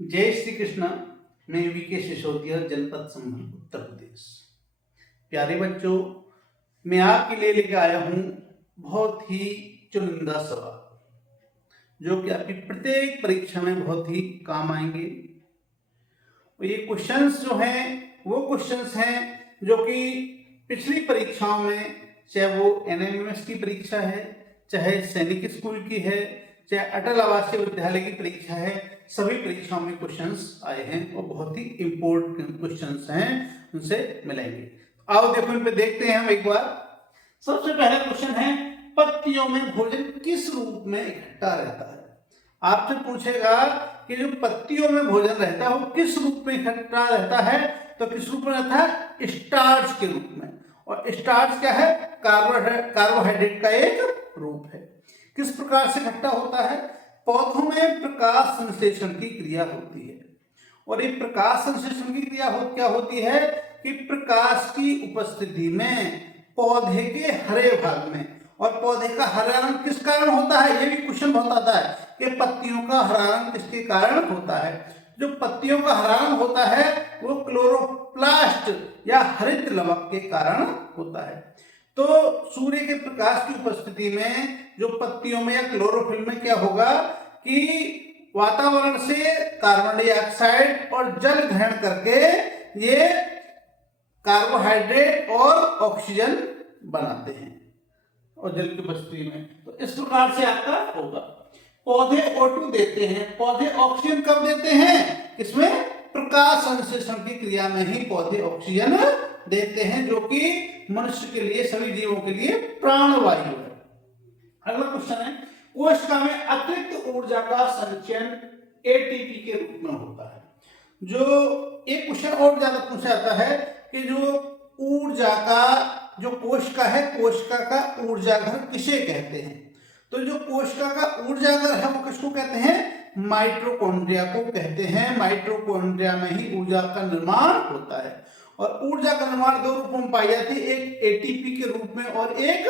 जय श्री कृष्ण। मैं वीके सिसोदिया, जनपद संभल, उत्तर प्रदेश। प्यारे बच्चों, मैं आपके लिए लेकर आया हूँ बहुत ही चुनिंदा सवाल जो कि आपकी प्रत्येक परीक्षा में बहुत ही काम आएंगे। ये क्वेश्चंस जो हैं वो क्वेश्चंस हैं जो कि पिछली परीक्षाओं में, चाहे वो एनएमएमएस की परीक्षा है, चाहे सैनिक स्कूल की है, चाहे अटल आवासीय विद्यालय की परीक्षा है, सभी परीक्षाओं में क्वेश्चंस आए हैं और बहुत ही इंपॉर्टेंट क्वेश्चंस हैं, उनसे मिलेंगे। आओ देखो, इन पे देखते हैं हम एक बार। सबसे पहला क्वेश्चन है, पत्तियों में भोजन किस रूप में इकट्ठा रहता है? आपसे पूछेगा कि जो पत्तियों में भोजन रहता है वो किस रूप में इकट्ठा रहता है, तो किस रूप में रहता है? स्टार्च के रूप में। और स्टार्च क्या है? कार्बोहाइड्रेट का एक रूप है। किस प्रकार से इकट्ठा होता है? पौधों में प्रकाश संश्लेषण की क्रिया होती है। और ये प्रकाश संश्लेषण की क्रिया क्या होती है कि प्रकाश की उपस्थिति में पौधे के हरे भाग में, और पौधे का हरा रंग किस कारण होता है? ये भी क्वेश्चन बहुत आता है कि पत्तियों का हरा रंग किसके कारण होता है। जो पत्तियों का हरा रंग होता है वो क्लोरोप्लास्ट या हरित लवक के कारण होता है। तो सूर्य के प्रकाश की उपस्थिति में जो पत्तियों में या क्लोरोफिल में क्या होगा कि वातावरण से कार्बन डाइऑक्साइड और जल ग्रहण करके ये कार्बोहाइड्रेट और ऑक्सीजन बनाते हैं और जल की उपस्थिति में। तो इस प्रकार से आपका होगा। पौधे O2 देते हैं, पौधे ऑक्सीजन कब देते हैं? इसमें प्रकाश संश्लेषण की क्रिया में ही पौधे ऑक्सीजन देते हैं, जो कि मनुष्य के लिए, सभी जीवों के लिए प्राणवायु है। अगला क्वेश्चन है, कोशिका में अतिरिक्त ऊर्जा का संचयन एटीपी के रूप में होता है। जो एक क्वेश्चन और ज्यादा पूछा जाता है कि जो ऊर्जा का जो कोशिका है, कोशिका का ऊर्जाघर किसे कहते हैं? तो जो कोशिका का ऊर्जाघर है वो किसको कहते हैं? माइटोकॉन्ड्रिया को कहते हैं। माइटोकॉन्ड्रिया में ही ऊर्जा का निर्माण होता है। और ऊर्जा का निर्माण दो रूपों में पाई जाती है, एक एटीपी के रूप में और एक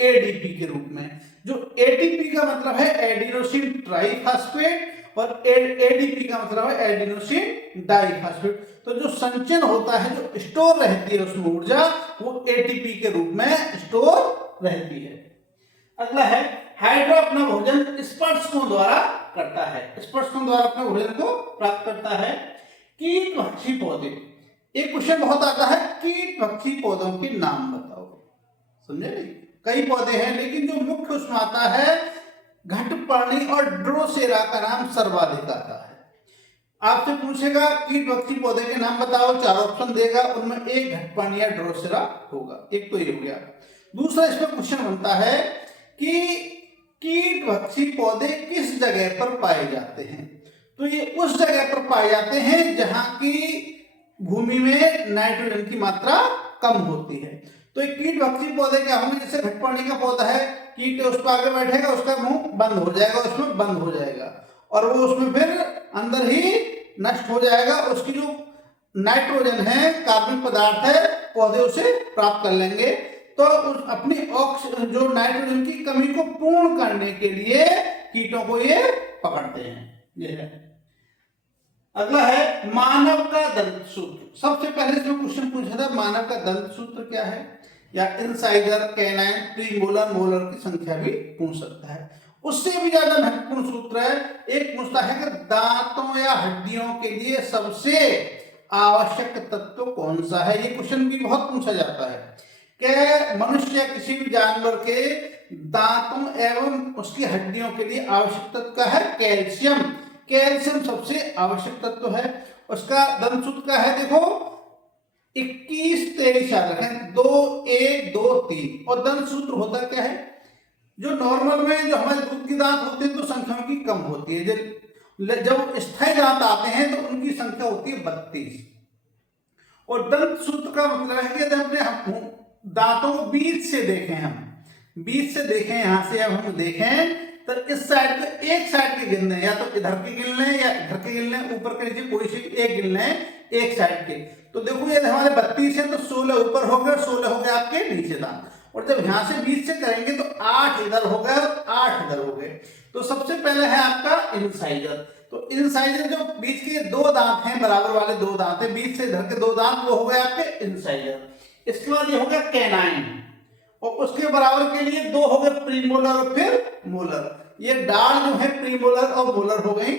एडीपी के रूप में। जो एटीपी का मतलब है एडिनोसिन ट्राइफॉस्फेट और एडीपी का मतलब है एडिनोसिन डाइफॉस्फेट। तो जो संचयन होता है, जो स्टोर रहती है उसमें ऊर्जा, वो एटीपी के रूप में स्टोर रहती है। अगला है, हाइड्रा अपना भोजन स्पर्शकों द्वारा करता है। स्पर्शकों द्वारा अपने भोजन को प्राप्त करता है। कीट पक्षी पौधे, एक क्वेश्चन बहुत आता है, कीट पक्षी पौधों के नाम बताओ। समझे नहीं? कई पौधे हैं लेकिन जो मुख्य उसमें आता है घटपर्णी और ड्रोसेरा का नाम सर्वाधिक आता है। आपसे पूछेगा कीट पक्षी पौधे के नाम बताओ, 4 ऑप्शन देगा, उनमें एक घटपर्णी या ड्रोसेरा होगा। एक तो ये हो गया। दूसरा इसमें क्वेश्चन बनता है कि कीट पक्षी पौधे किस जगह पर पाए जाते हैं? तो ये उस जगह पर पाए जाते हैं जहां की भूमि में नाइट्रोजन की मात्रा कम होती है। तो ये कीट पक्षी पौधे क्या होंगे? जैसे घटपर्णी का पौधा है, कीट उस पर आगे बैठेगा, उसका मुंह बंद हो जाएगा, उसमें बंद हो जाएगा और वो उसमें फिर अंदर ही नष्ट हो जाएगा। उसकी जो नाइट्रोजन है, कार्बनिक पदार्थ है, पौधे उसे प्राप्त कर लेंगे। तो अपनी जो नाइट्रोजन की कमी को पूर्ण करने के लिए कीटों को ये पकड़ते हैं। ये है। अगला है, मानव का दंत सूत्र। सबसे पहले इसमें क्वेश्चन पूछा था, मानव का दंत सूत्र क्या है, या इंसाइजर, कैनाइन, प्रीमोलर, मोलर की संख्या भी पूछ सकता है। उससे भी ज्यादा महत्वपूर्ण सूत्र है, एक पूछता है कि दांतों या हड्डियों के लिए सबसे आवश्यक तत्व कौन सा है। ये क्वेश्चन भी बहुत पूछा जाता है कि मनुष्य या किसी भी जानवर के दांतों एवं उसकी हड्डियों के लिए आवश्यक तत्व क्या है? कैल्शियम। कैल्शियम सबसे आवश्यक तत्व है। उसका दंत सूत्र क्या है? देखो 21 23 याद रखें, 2 1 2 3। और दंत सूत्र होता क्या है? जो नॉर्मल में जो हमारे दूध की दांत होते हैं तो संख्याओं की कम होती है, जब स्थायी दांत आते हैं तो उनकी संख्या होती है 32। और दंत सूत्र का मतलब है कि जब अपने दांतों को बीच से देखें, हम बीच से देखें, यहां से अब हम देखें तो इस साइड को एक साइड के गिन लें, या तो इधर के गिन लें या इधर के गिन लें, ऊपर के नीचे कोई से एक गिन लें एक साइड के। तो देखो ये हमारे 32 है तो 16 ऊपर हो गए, 16 हो गए आपके नीचे दांत। और जब यहां से बीच से करेंगे तो 8 इधर हो गए और 8 इधर हो गए। तो सबसे पहले है आपका इंसाइजर। तो इंसाइजर जो बीच के दो दांत हैं, बराबर वाले दो दांत हैं, बीच से इधर के दो दांत, वो हो गए आपके इंसाइजर। इसके बाद ये हो गया कैनाइन, और उसके बराबर के लिए दो हो गए प्रीमोलर और फिर मोलर। ये डाल जो है प्रीमोलर और मोलर हो गई।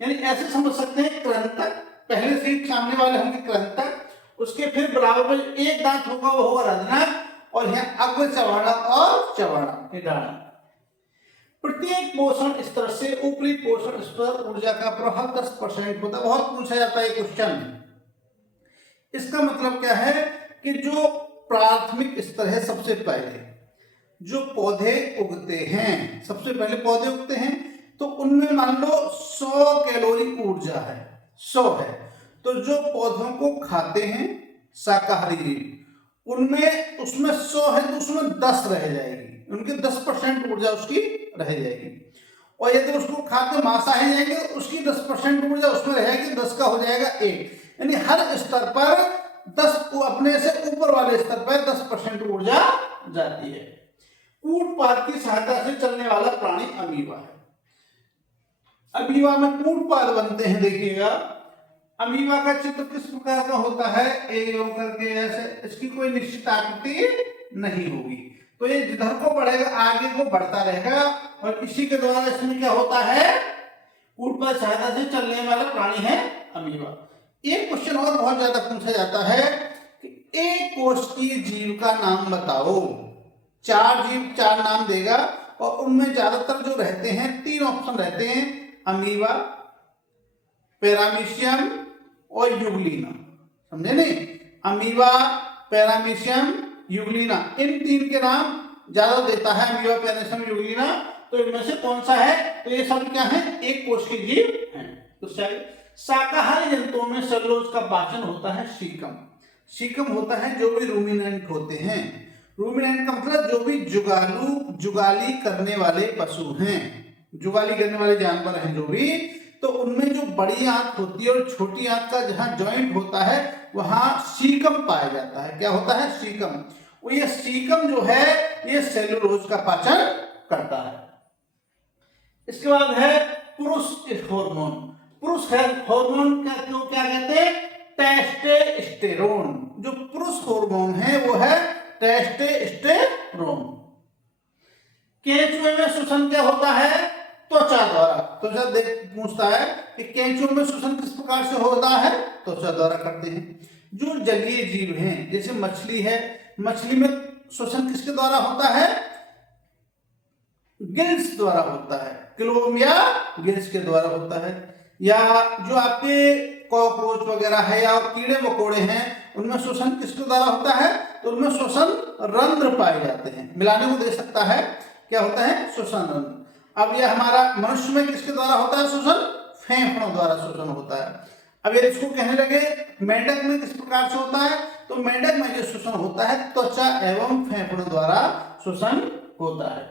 यानी ऐसे समझ सकते हैं कृंतक, पहले से ही सामने वाले होंगे कृंतक, उसके फिर बराबर में एक दांत होगा वो होगा रजनक, और यहाँ अग्र चवर्णक और चवर्णक, ये डाल। प्रत्येक पोषण स्तर से ऊपरी पोषण स्तर ऊर्जा का प्रभाव 10% होता है। बहुत पूछा जाता है क्वेश्चन। इसका मतलब क्या है कि जो प्राथमिक स्तर है, सबसे पहले जो पौधे उगते हैं, सबसे पहले पौधे उगते हैं, तो उनमें मान लो 100 कैलोरी ऊर्जा है, 100 है। तो जो पौधों को खाते हैं शाकाहारी जीव, उनमें उसमें 100 है तो उसमें 10 रह जाएगी, उनकी 10% ऊर्जा उसकी रह जाएगी। और यदि उसको खाते मांसाहारी जाएंगे तो उसकी 10% ऊर्जा उसमें रहेगी, 10 का हो जाएगा 1। यानी हर स्तर पर 10 को अपने से ऊपर वाले स्तर पर 10% ऊर्जा जाती है। कूटपाद की सहायता से चलने वाला प्राणी अमीबा है। अमीबा में कूटपाद बनते हैं, देखिएगा अमीबा का चित्र किस प्रकार का होता है, ए करके ऐसे, इसकी कोई निश्चित आकृति नहीं होगी। तो ये जिधर को बढ़ेगा आगे को बढ़ता रहेगा, और इसी के द्वारा इसमें क्या होता है, कूटपाद सहायता से चलने वाला प्राणी है अमीबा। एक क्वेश्चन और बहुत ज्यादा पूछा जाता है कि एक कोशिकीय जीव का नाम बताओ। 4 जीव 4 नाम देगा, और उनमें ज्यादातर जो रहते हैं 3 ऑप्शन रहते हैं, अमीबा, पैरामीशियम और यूग्लिना। समझे नहीं, अमीबा, पैरामीशियम, यूग्लिना, इन 3 के नाम ज्यादा देता है, अमीबा, पैरामीशियम, यूग्लिना। तो इनमें से कौन सा है, तो ये सब क्या है, एक कोशिकीय जीव है। तो शाकाहारी जंतुओं में सेलुलोज का पाचन होता है सीकम। सीकम होता है जो भी रूमिनेंट होते हैं। रूमिनेंट का मतलब जो भी जुगाली करने वाले पशु हैं, जुगाली करने वाले जानवर हैं जो भी, तो उनमें जो बड़ी आंत होती है और छोटी आंत का जहां जॉइंट होता है वहां सीकम पाया जाता है। क्या होता है, सीकम। वो ये सीकम जो है ये सेलुलोज का पाचन करता है। इसके बाद है पुरुष हार्मोन। पुरुष हार्मोन क्या कहते हैं, टेस्टोस्टेरोन। जो पुरुष हार्मोन है वो है टेस्टोस्टेरोन। केंचुए में श्वसन क्या होता है, त्वचा द्वारा। त्वचा पूछता है कि केंचुए में श्वसन किस प्रकार से होता है, त्वचा द्वारा करते हैं। जो जलीय जीव हैं जैसे मछली है, मछली में श्वसन किसके द्वारा होता है, गिल्स द्वारा होता है, क्लोम या गिल्स के द्वारा होता है। या जो आपके कॉकरोच वगैरह है या कीड़े मकोड़े हैं, उनमें श्वसन किसके द्वारा होता है, तो उनमें श्वसन रंध्र पाए जाते हैं। मिलाने को दे सकता है, क्या होता है, श्वसन रंध्र। अब यह हमारा मनुष्य में किसके द्वारा होता है श्वसन, फेफड़ों द्वारा श्वसन होता है। अब ये इसको कहने लगे मेंढक में किस प्रकार से होता है, तो मेंढक में जो श्वसन होता है त्वचा एवं फेफड़ों द्वारा श्वसन होता है।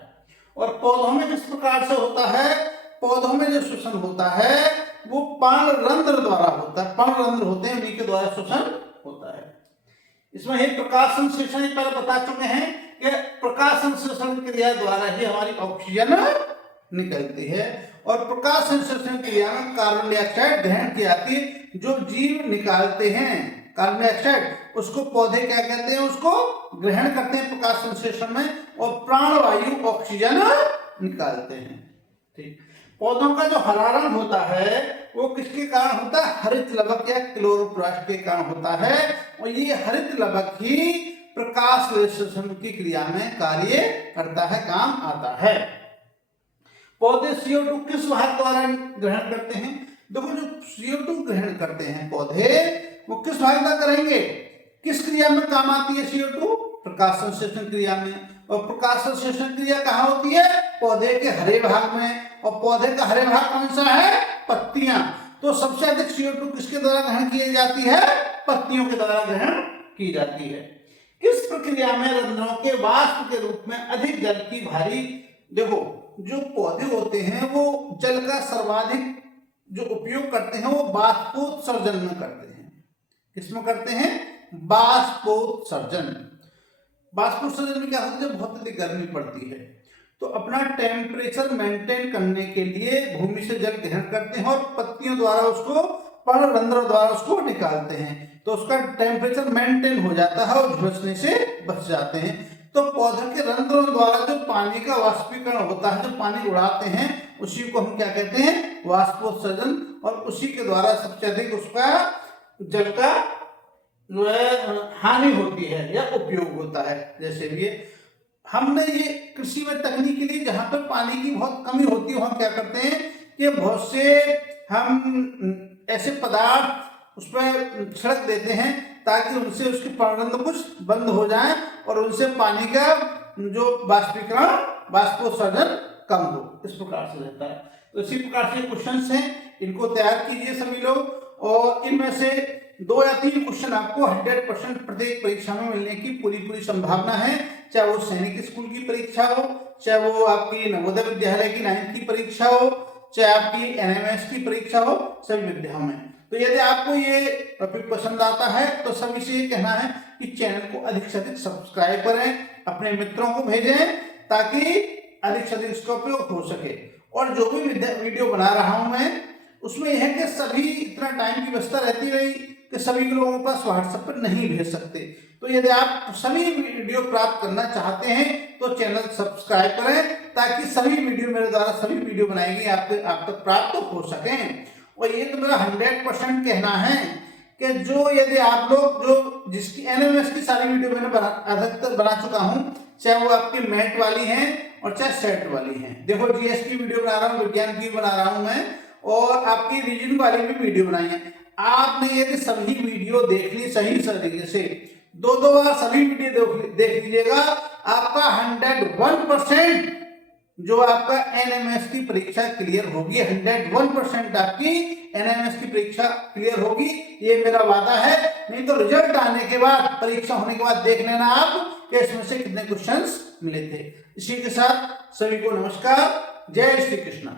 और पौधों में किस प्रकार से होता है, पौधों में जो श्वसन होता है वो पर्णरंध्र द्वारा होता है, पर्णरंध्र होते हैं उन्हीं के द्वारा श्वसन होता है। इसमें ही प्रकाश संश्लेषण पहले बता चुके हैं कि प्रकाश संश्लेषण क्रिया द्वारा ही हमारी ऑक्सीजन निकलती है, और प्रकाश संश्लेषण क्रिया में कार्बन डाइऑक्साइड ग्रहण की जाती है। जो जीव निकालते हैं कार्बन डाइऑक्साइड उसको पौधे क्या कहते हैं, उसको ग्रहण करते हैं प्रकाश संश्लेषण में, और प्राणवायु ऑक्सीजन निकालते हैं। ठीक, पौधों का जो हरा रंग होता है वो किसके कारण होता है, हरित लवक या क्लोरोप्लास्ट के कारण होता है। और ये हरित लवक ही प्रकाश संश्लेषण की क्रिया में कार्य करता है, काम आता है। पौधे CO2 किस वाहक द्वारा ग्रहण करते हैं, देखो जो CO2 ग्रहण करते हैं पौधे वो किस वाहक द्वारा करेंगे, किस क्रिया में काम आती है CO2, प्रकाश संश्लेषण क्रिया में। और प्रकाश संश्लेषण क्रिया कहाँ होती है, पौधे के हरे भाग में। और पौधे का हरे भाग कौन सा है, पत्तियां। तो सबसे अधिक CO2 किसके द्वारा ग्रहण की जाती है, पत्तियों के द्वारा ग्रहण की जाती है। किस प्रक्रिया में रंध्रों के वाष्प के रूप में अधिक जल की भारी, देखो जो पौधे होते हैं वो जल का सर्वाधिक जो उपयोग करते हैं वो बाष्पोत्सर्जन में करते हैं। किसमें करते हैं, बाष्पोत्सर्जन। बाष्पोत्सर्जन में क्या होता है, जब बहुत अधिक गर्मी पड़ती है तो अपना टेम्परेचर मेंटेन करने के लिए भूमि से जल ग्रहण करते हैं और पत्तियों द्वारा उसको पर्णरंध्रों द्वारा उसको निकालते हैं, तो उसका टेम्परेचर मेंटेन हो जाता है और झुलसने से बच जाते हैं। तो पौधे के रंध्रों द्वारा जो पानी का वाष्पीकरण होता है, जो पानी उड़ाते हैं, उसी को हम क्या कहते हैं, वाष्पोत्सर्जन, और उसी के द्वारा सबसे अधिक उसका जल का जो है हानि होती है या उपयोग होता है। जैसे भी हमने ये कृषि में तकनीक के लिए जहां पर पानी की बहुत कमी होती है वहां क्या करते हैं कि बहुत से हम ऐसे पदार्थ उस पर छिड़क देते हैं ताकि उनसे उसके पर्णरंध्र कुछ बंद हो जाए और उनसे पानी का जो वाष्पीकरण वाष्पोत्सर्जन कम हो, इस प्रकार से रहता है। तो इसी प्रकार से क्वेश्चंस हैं, इनको तैयार कीजिए सभी लोग, और इनमें से 2 या 3 क्वेश्चन आपको 100% प्रत्येक परीक्षा में मिलने की पूरी संभावना है, चाहे वो सैनिक स्कूल की परीक्षा हो, चाहे वो आपकी नवोदय विद्यालय की 9th की परीक्षा हो, चाहे आपकी एनएमएस की परीक्षा हो, सभी विद्याओं में। तो यदि आपको ये टॉपिक पसंद आता है तो सभी से ये कहना है कि चैनल को अधिक से अधिक सब्सक्राइब करें, अपने मित्रों को भेजें ताकि अधिक से अधिक इसका उपयोग हो सके। और जो भी वीडियो बना रहा हूं मैं, उसमें यह है कि सभी इतना टाइम की व्यवस्था रहती रही कि सभी लोगों के पास व्हाट्सएप पर नहीं भेज सकते। तो यदि आप सभी वीडियो प्राप्त करना चाहते हैं तो चैनल सब्सक्राइब करें ताकि सभी वीडियो मेरे द्वारा सभी वीडियो बनाएंगे आप तक प्राप्त हो सकें। और ये तो मेरा 100% कहना है कि जो यदि आप लोग जो जिसकी एनएमएस की सारी वीडियो मैंने अधिकतर बना चुका हूं, चाहे वो आपकी मैट वाली हैं और चाहे सेट वाली हैं। देखो जीएस की वीडियो बना रहा हूँ, विज्ञान की बना रहा हूँ मैं, और आपकी रीजनिंग वाली भी वीडियो बनाई है। आपने यदि सभी वीडियो देख ली सही तरीके से 2 बार सभी वीडियो देख लीजिएगा, आपका 101% जो आपका एनएमएस की परीक्षा क्लियर होगी, 101% आपकी एनएमएस की परीक्षा क्लियर होगी, ये मेरा वादा है। नहीं तो रिजल्ट आने के बाद, परीक्षा होने के बाद देख लेना आप कि इसमें से कितने क्वेश्चंस मिले थे। इसी के साथ सभी को नमस्कार, जय श्री कृष्ण।